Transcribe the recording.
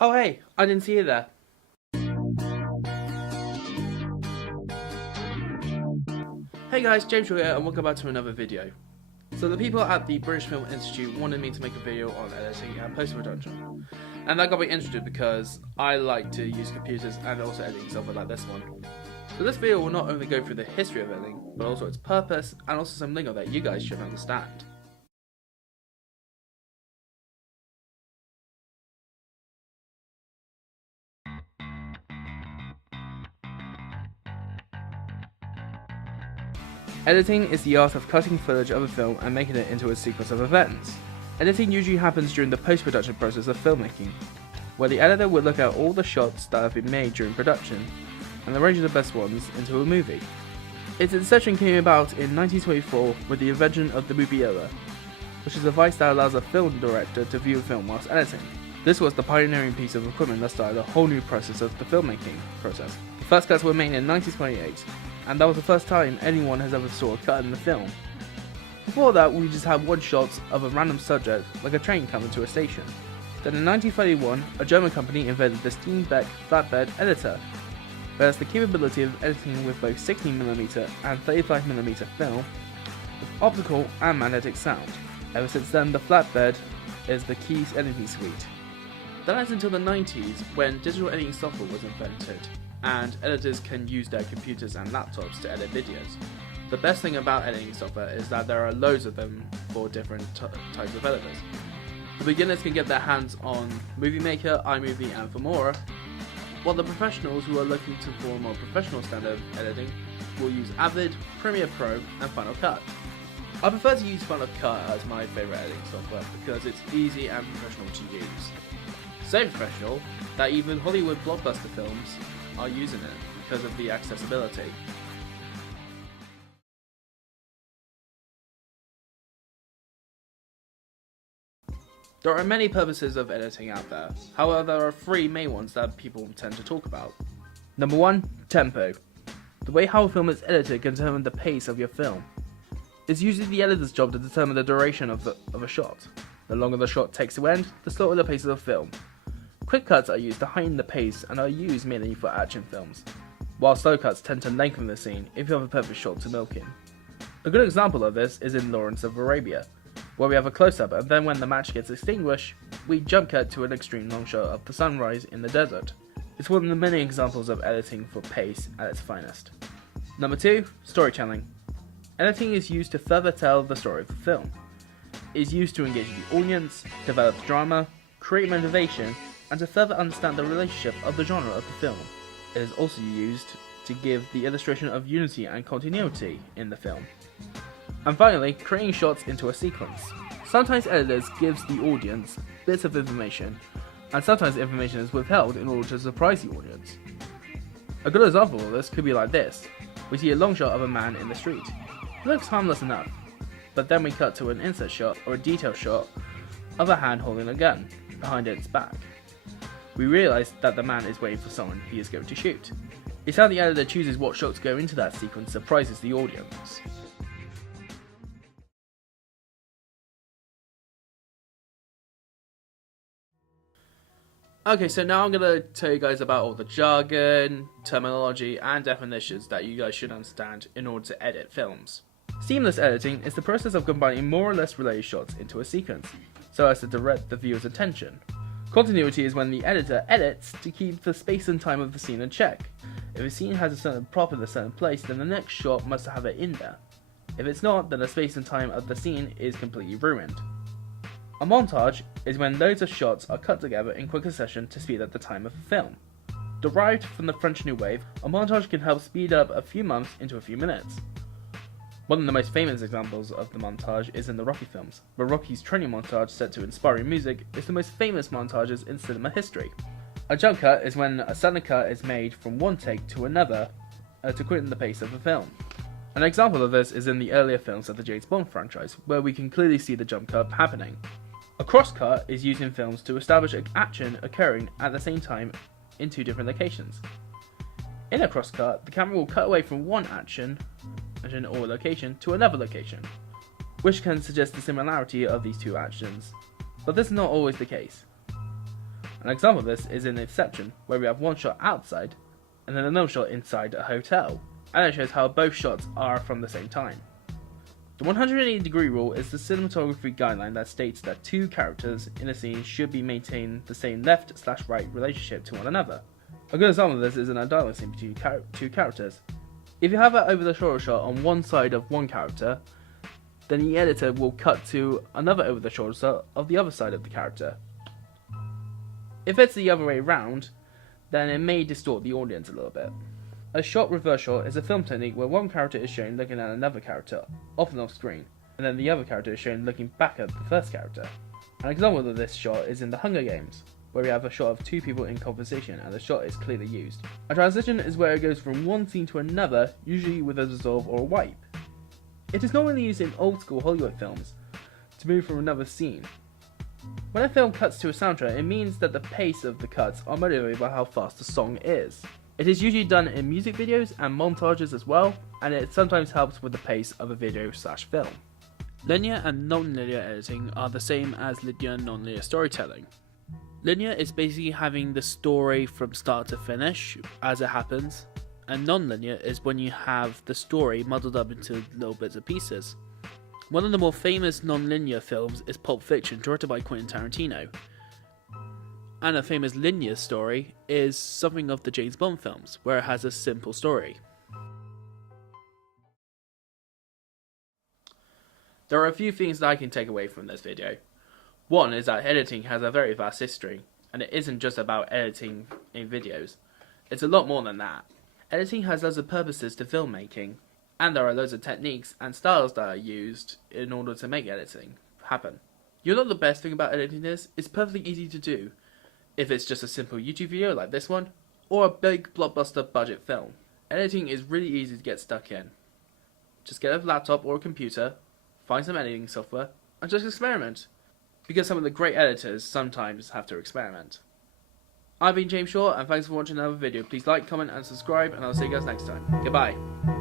Oh hey, I didn't see you there. Hey guys, James Shaw here and welcome back to another video. So the people at the British Film Institute wanted me to make a video on editing and post-production. And that got me interested because I like to use computers and also editing software like this one. So this video will not only go through the history of editing, but also its purpose and also some lingo that you guys should understand. Editing is the art of cutting footage of a film and making it into a sequence of events. Editing usually happens during the post-production process of filmmaking, where the editor will look at all the shots that have been made during production and arrange the best ones into a movie. Its inception came about in 1924 with the invention of the moviola, which is a device that allows a film director to view a film whilst editing. This was the pioneering piece of equipment that started a whole new process of the filmmaking process. The first cuts were made in 1928, and that was the first time anyone has ever saw a cut in the film. Before that, we just had one shot of a random subject, like a train coming to a station. Then in 1931, a German company invented the Steenbeck flatbed editor, that has the capability of editing with both 16mm and 35mm film, with optical and magnetic sound. Ever since then, the flatbed is the key editing suite. That is until the 90s, when digital editing software was invented, and editors can use their computers and laptops to edit videos. The best thing about editing software is that there are loads of them for different types of editors. The beginners can get their hands on Movie Maker, iMovie and Filmora, while the professionals who are looking to form a professional standard of editing will use Avid, Premiere Pro and Final Cut. I prefer to use Final Cut as my favourite editing software because it's easy and professional to use. So professional that even Hollywood blockbuster films are using it because of the accessibility. There are many purposes of editing out there, however there are three main ones that people tend to talk about. Number 1, tempo. The way how a film is edited can determine the pace of your film. It's usually the editor's job to determine the duration of a shot. The longer the shot takes to end, the slower the pace of the film. Quick cuts are used to heighten the pace and are used mainly for action films, while slow cuts tend to lengthen the scene if you have a perfect shot to milk in. A good example of this is in Lawrence of Arabia, where we have a close-up and then when the match gets extinguished, we jump cut to an extreme long shot of the sunrise in the desert. It's one of the many examples of editing for pace at its finest. Number 2, storytelling. Editing is used to further tell the story of the film. It is used to engage the audience, develop drama, create motivation, and to further understand the relationship of the genre of the film. It is also used to give the illustration of unity and continuity in the film. And finally, creating shots into a sequence. Sometimes editors gives the audience bits of information, and sometimes information is withheld in order to surprise the audience. A good example of this could be like this. We see a long shot of a man in the street. It looks harmless enough, but then we cut to an insert shot or a detail shot of a hand holding a gun behind its back. We realise that the man is waiting for someone he is going to shoot. It's how the editor chooses what shots go into that sequence surprises the audience. Okay, so now I'm going to tell you guys about all the jargon, terminology, and definitions that you guys should understand in order to edit films. Seamless editing is the process of combining more or less related shots into a sequence, so as to direct the viewer's attention. Continuity is when the editor edits to keep the space and time of the scene in check. If a scene has a certain prop in a certain place, then the next shot must have it in there. If it's not, then the space and time of the scene is completely ruined. A montage is when loads of shots are cut together in quick succession to speed up the time of a film. Derived from the French New Wave, a montage can help speed up a few months into a few minutes. One of the most famous examples of the montage is in the Rocky films, where Rocky's training montage set to inspiring music is the most famous montages in cinema history. A jump cut is when a sudden cut is made from one take to another to quicken the pace of the film. An example of this is in the earlier films of the James Bond franchise, where we can clearly see the jump cut happening. A cross cut is used in films to establish action occurring at the same time in two different locations. In a cross cut, the camera will cut away from one action or location to another location, which can suggest the similarity of these two actions, but this is not always the case. An example of this is in Inception, where we have one shot outside, and then another shot inside a hotel, and it shows how both shots are from the same time. The 180-degree rule is the cinematography guideline that states that two characters in a scene should be maintaining the same left/right relationship to one another. A good example of this is in a dialogue scene between two characters. If you have an over-the-shoulder shot on one side of one character, then the editor will cut to another over-the-shoulder shot of the other side of the character. If it's the other way around, then it may distort the audience a little bit. A shot reverse shot is a film technique where one character is shown looking at another character, often off screen, and then the other character is shown looking back at the first character. An example of this shot is in The Hunger Games, where we have a shot of two people in conversation and the shot is clearly used. A transition is where it goes from one scene to another, usually with a dissolve or a wipe. It is normally used in old school Hollywood films to move from another scene. When a film cuts to a soundtrack, it means that the pace of the cuts are motivated by how fast the song is. It is usually done in music videos and montages as well, and it sometimes helps with the pace of a video/film. Linear and non-linear editing are the same as linear and non-linear storytelling. Linear is basically having the story from start to finish as it happens, and non-linear is when you have the story muddled up into little bits and pieces. One of the more famous non-linear films is Pulp Fiction, directed by Quentin Tarantino. And a famous linear story is something of the James Bond films, where it has a simple story. There are a few things that I can take away from this video. One is that editing has a very vast history, and it isn't just about editing in videos. It's a lot more than that. Editing has loads of purposes to filmmaking, and there are loads of techniques and styles that are used in order to make editing happen. You know the best thing about editing is, it's perfectly easy to do. If it's just a simple YouTube video like this one, or a big blockbuster budget film. Editing is really easy to get stuck in. Just get a laptop or a computer, find some editing software, and just experiment. Because some of the great editors sometimes have to experiment. I've been James Shaw, and thanks for watching another video. Please like, comment, and subscribe, and I'll see you guys next time. Goodbye.